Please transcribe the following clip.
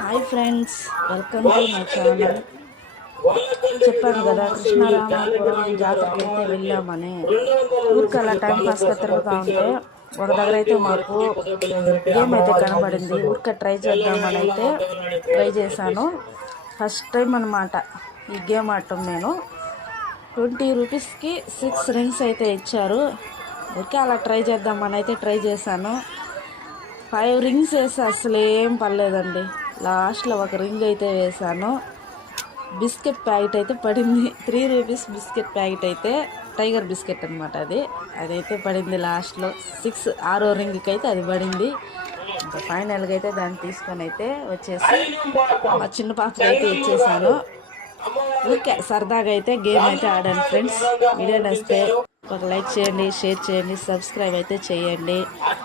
Hi friends, welcome to my channel. చెప్పాను కదా కృష్ణారామపురం జాతరకి అయితే వెళ్ళామని. ఊరికి అలా టైం పాస్గా తిరుగుతూ ఉంటే ఒక దగ్గర అయితే మాకు గేమ్ అయితే కనబడింది. ఊరికే ట్రై చేద్దామని అయితే ట్రై చేశాను. ఫస్ట్ టైం అనమాట ఈ గేమ్ ఆడటం. నేను 20 రూపీస్కి 6 రింగ్స్ అయితే ఇచ్చారు. ఊరికే అలా ట్రై చేద్దామని అయితే ట్రై చేశాను. 5 రింగ్స్ వేసి అసలు ఏం పర్లేదండి. లాస్ట్లో ఒక రింగ్ అయితే వేసాను. బిస్కెట్ ప్యాకెట్ అయితే పడింది. 3 రూపీస్ బిస్కెట్ ప్యాకెట్ అయితే, టైగర్ బిస్కెట్ అనమాట అదైతే పడింది లాస్ట్లో. 6వ రింగ్కి అయితే అది పడింది. ఇంకా ఫైనల్గా అయితే దాన్ని తీసుకొని అయితే వచ్చేసి మా చిన్న పాపకి అయితే ఇచ్చేసాను. ఊరికే సరదాగా అయితే గేమ్ అయితే ఆడాను ఫ్రెండ్స్. వీడియో నచ్చితే ఒక లైక్ చేయండి, షేర్ చేయండి, సబ్స్క్రైబ్ అయితే చేయండి.